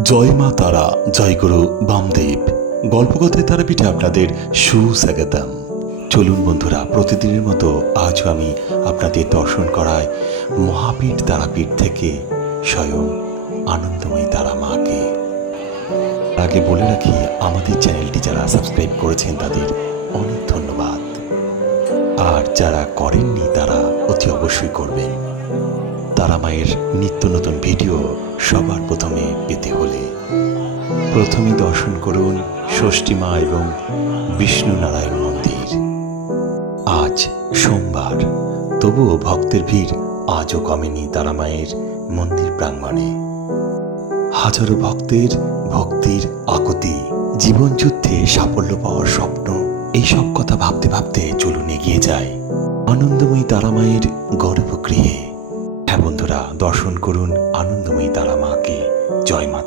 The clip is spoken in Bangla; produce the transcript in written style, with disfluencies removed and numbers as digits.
জয় মা তারা, জয় গুরু বামদেব। গল্পকথায় তারাপীঠে আপনাদের সুস্বাগতম। চলুন বন্ধুরা, প্রতিদিনের মতো আজও আমি আপনাদের দর্শন করাই মহাপীঠ তারাপীঠ থেকে স্বয়ং আনন্দময়ী তারা মাকে। আগে বলে রাখি, আমাদের চ্যানেলটি যারা সাবস্ক্রাইব করেছেন তাদের অনেক ধন্যবাদ, আর যারা করেননি তারা অতি অবশ্যই করবেন। তারা মায়ের নিত্য নতুন ভিডিও সবার প্রথমে পেতে হলে প্রথমে দর্শন করুন ষষ্ঠী মা এবং বিষ্ণু নারায়ণ মন্দির। আজ সোমবার, তবুও ভক্তের ভিড় আজও কমেনি তারা মায়ের মন্দির প্রাঙ্গণে। হাজারো ভক্তের ভক্তির আকুতি, জীবনযুদ্ধে সাফল্য পাওয়ার স্বপ্ন, এইসব কথা ভাবতে ভাবতে চলুন এগিয়ে যায় আনন্দময়ী তারা মায়ের গর্ভগৃহে। হ্যাঁ বন্ধুরা, দর্শন করুন আনন্দময়ী তারা মাকে। জয় মা।